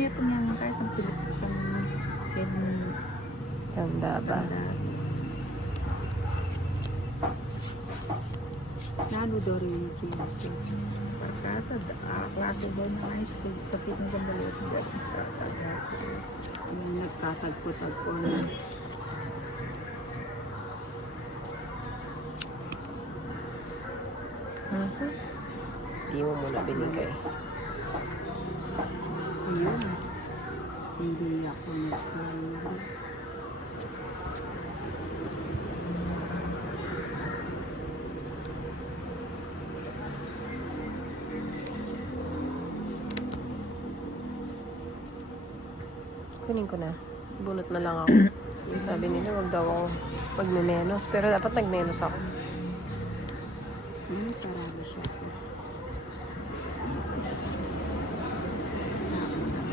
niya ito nga kahit ang Pilipitan. Ganda ba? Nano dori yung chinito. Pagkata, klase daw na high school. Kasi kung gandali ito, yung nagtatagpo-tagpo na. Hindi mo muna binigay. Ayun. Hindi ako nagkaya. Kunin ko na. Bunot na lang ako. Sabi nila, wag daw ako magmemenos. Pero dapat nagmenos ako. Parado siya.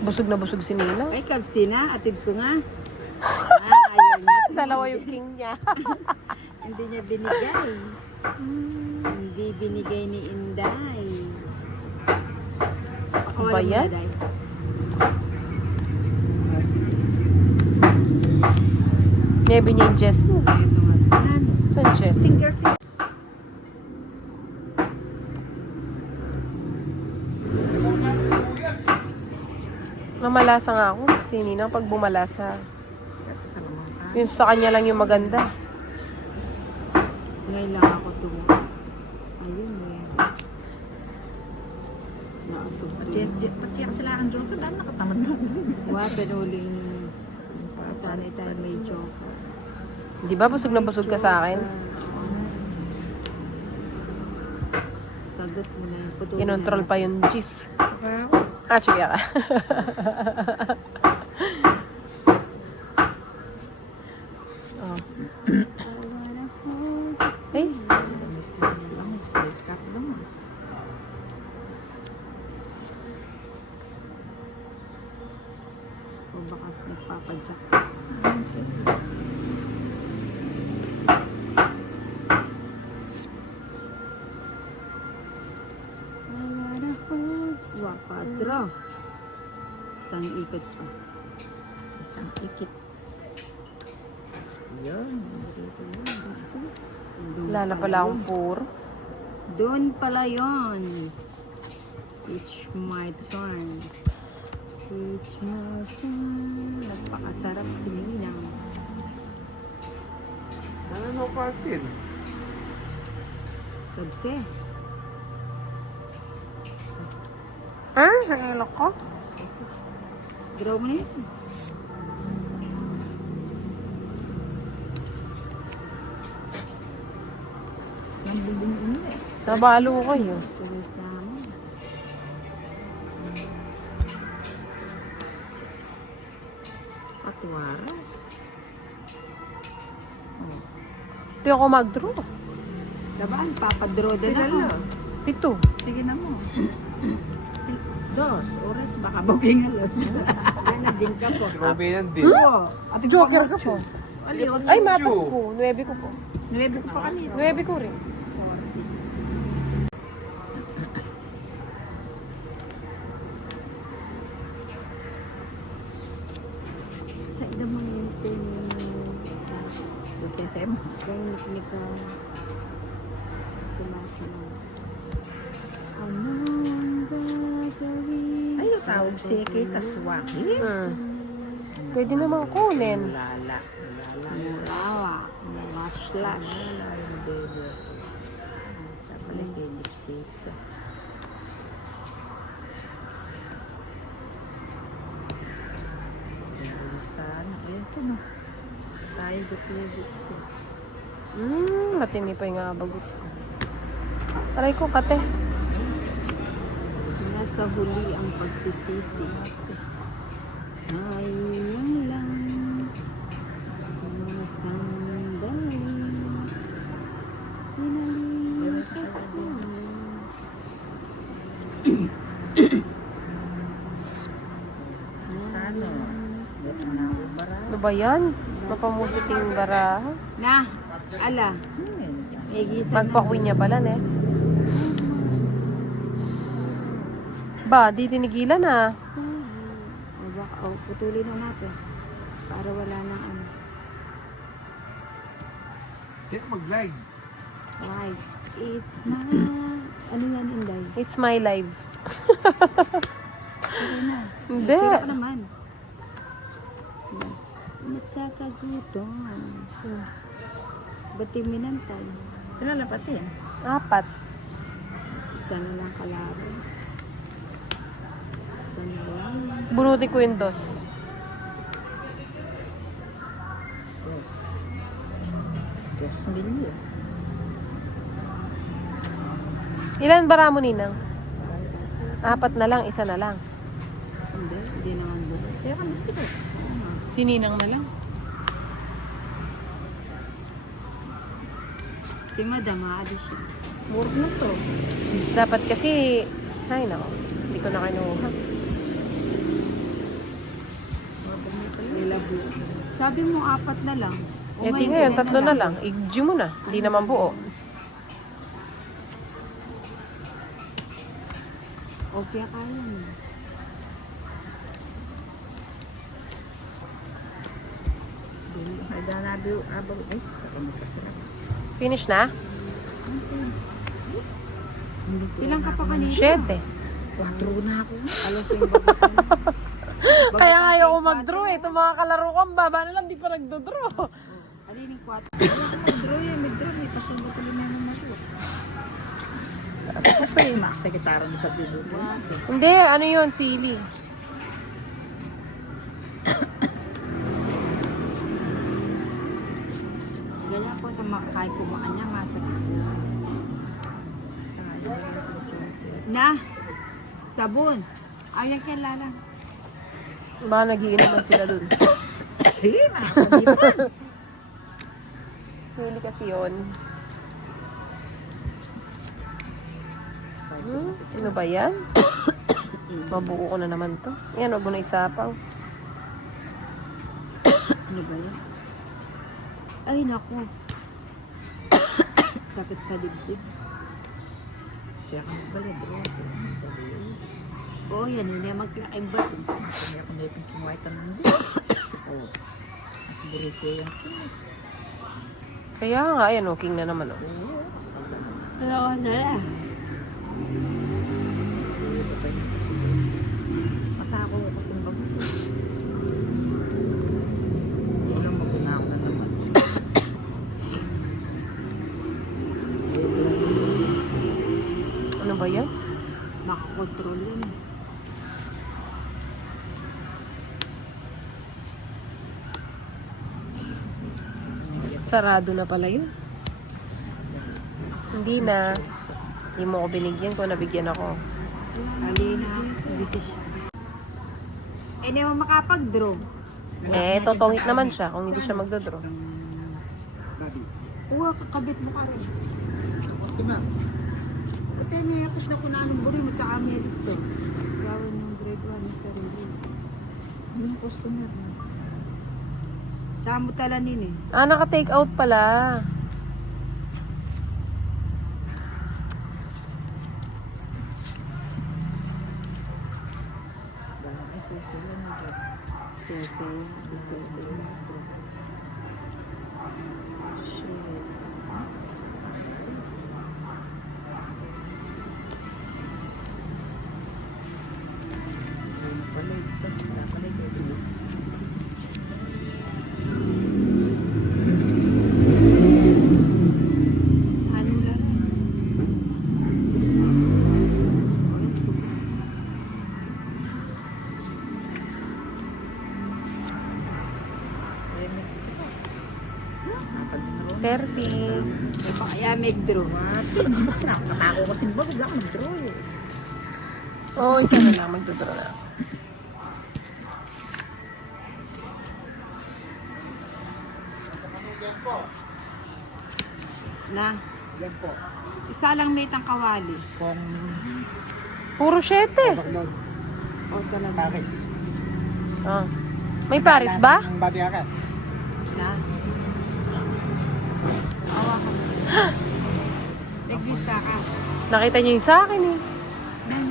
Busog si Nina. Ay, Kapsina, atid ko nga. Ayaw na. Dalawa yung king niya. Hindi niya binigay. Hindi binigay ni Inday. Ano ba yan? Nebe niya yung chest mo. Saan chest? Mamalasa nga ako. Si Nina pag bumalasa. Yung sa kanya lang yung maganda. Ngayon lang ako tumuha. Ayun eh. Naasog din. Patsiyak sila ang joker, dahil nakatamad na. Wapen uling sanay tayo may joke. Di ba busog na busog ka sa akin? Sagot mo na yung putulin. Kinontrol pa yung cheese. Ah, sige ka. Oh. Hey. O baka nagpapadyak. Wakadro. Isang ikot pa. Isang ikit. Yan. Wala na pala akong puro. Doon pala yun. It's my turn. It's my turn. Napakasarap si Ninang. Ano mo partin? Sabse. Ah, nangilo ko. Draw mo na yun. Nabalo ko yun. Tulis na mo. Patwara. Ito ako mag-draw. Dabaan, papadraw din ako. Pito. Sige na mo. Dos, oras, baka booking alas. Yan na din ka po. Grabe yan din. Joker ka po. Aliyon. Ay, matas ko. 9 ko po. 9 ko pa kanina. 9 ko rin. Sa ida mo yung Dosesem. kung ni ka sumasayaw. Ano ang gagawin? Ay, tawag si Kate Aswaki. Pwede naman kunin. Lala. Murawa. Mga slash. Lala yung baby. Sa pala kay lipstick. Sana. Ayun ko na. Tayo gutugot ko. Matini pa yung bagot ko. Aray ko, kate. Nasa huli ang pagsisisi. Sayang lang. Mga sandali. Pinalipas ko. Sana. Buto na ako bara. Ano ba yan? Mapamusiting baraha. Na, ala. Egisa Magpakuwi niya pala, ne? Ba, di tinigilan ah. baka, putulin na natin. Para wala nang ano. Kaya mag-live. Right. It's my... Ano yan, Inday? It's my life. Okay na. Hindi. Tira ka naman. Nagkakagutom. Ba't yung minantay? Lalapatin. 4. Isa na lang kalaro. Isa na lang. Bunutin ko yung 2. Yes, milyo. Ilan bara mo, Ninang? 4 na lang, 1 na lang. Hindi naman buo. Kaya kami dito. Si Ninang na lang. Si Madam, aalis siya. Work na to. Dapat kasi, ay nako, hindi ko na kinuha. Nilabo. Sabi mo 4 na lang. Eh di ngayon, 3 na lang. I-G mo na. Hindi naman buo. Okay, kaya mo. May danabi abang. Ay, ano pa sila. Finish na? Ilang ka pa kanina? 7. 4 na ako. Alas yung bago. Kaya nga ayaw ko mag-draw eh. Itong mga kalaro ko, ang baba na lang, di pa nagdo-draw. Alin yung 4? Mag-draw yan, mag-draw. May pasumba tuloy na naman ako. Tapos pa yung makasagitara ni Pagbubuto. Hindi, ano yun, sili. Ganyan po ito kahit kumaan niya, masakit. Na! Sabon! Ayan kaya lala. Baka nagiinuman sila dun. Eh, nakasalipan. Sili kasi yun. Ano ba yan? Mabuo ko na naman to. Yan, huwag mo na isapaw. Ano ba yan? Ay, naku. Sakit sa dibdib. Siya ka magbalid. Oo, yan. Hindi magkakain ba ito? Kaya ako may pingkinuhay ka naman din. Oo. Mas burito yan. Kaya nga, ayan, king na naman. Oh. Oo, na. Matako ko kasi bago. Wala magunaw na naman. Ano ba yan? Makakontrol yan. Sarado na pala yun. Hindi na. Hindi mo ko binigyan ko, nabigyan ako. Alina. Eh, di mo makapag-draw. Eh, totongit naman siya kung hindi siya magdodraw. Uwa, kakabit mo ka rin. Diba? Ito yung nayakot na kung anong buri mo, tsaka may listo. Gawin yung grade 1 ng sarili. Yung customer na. Tsaka mo talanin eh. Ah, naka-take out pala. Ano lang eh. Eh, may 30. Eh, kaya make draw. Nakatako kasi bago. Wala ka mag-draw. Oo, isa na lang, magdodraw na. Na, Yan po. isa lang may tang kawali. Kung Puro 7. Overload. O talaga. Paris. Ah. May Paris ba? Ang babiyakan. Na. Awa ka. Naglista ka. Nakita niyo yung sa akin eh.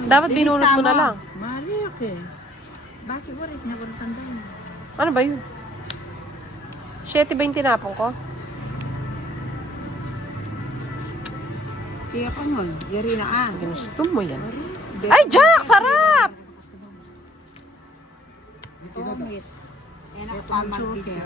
Dapat binunot mo na lang. Mariak eh. Bakit mo rin? Nagulitan din. Ano ba yun? 7 ba yung tinapon ko? Kaya ka nun, yari na Ginusto mo yan. Ay, Jack! Sarap! Yan ang pamag-video.